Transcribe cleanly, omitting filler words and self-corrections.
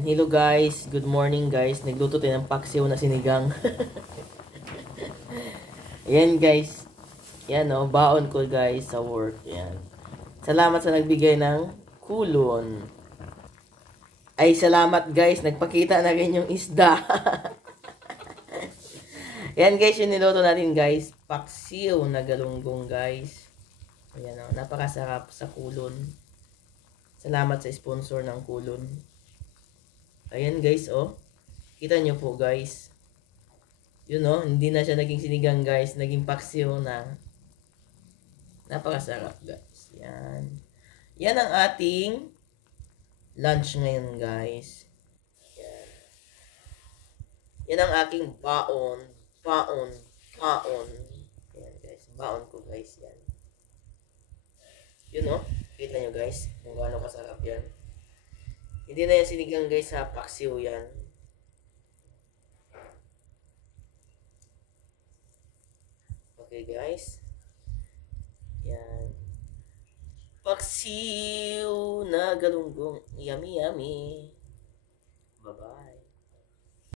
Hello guys, good morning guys. Nagluto tayo ng paksiw na sinigang. Ayan guys. Yan o, baon ko guys sa work. Yan. Salamat sa nagbigay ng kulon. Ay salamat guys, nagpakita na rin yung isda. Yan guys, yung niluto natin guys. Paksiw na galunggong guys. Ayan o, napakasarap sa kulon. Salamat sa sponsor ng kulon. Ayan guys, oh. Kita nyo po guys. Yun oh, hindi na siya naging sinigang guys. Naging paksiw na. Napakasarap guys. Yan. Yan ang ating lunch ngayon guys. Yan. Yan ang aking baon. Baon. Yan guys. Baon ko guys. Yan. Yun oh. Kita nyo guys. Kung gaano kasarap yan. Hindi na yan sinigang guys ha, paksiw yan. Okay guys. Yan. Paksiw na galunggong. Yummy yummy. Bye bye.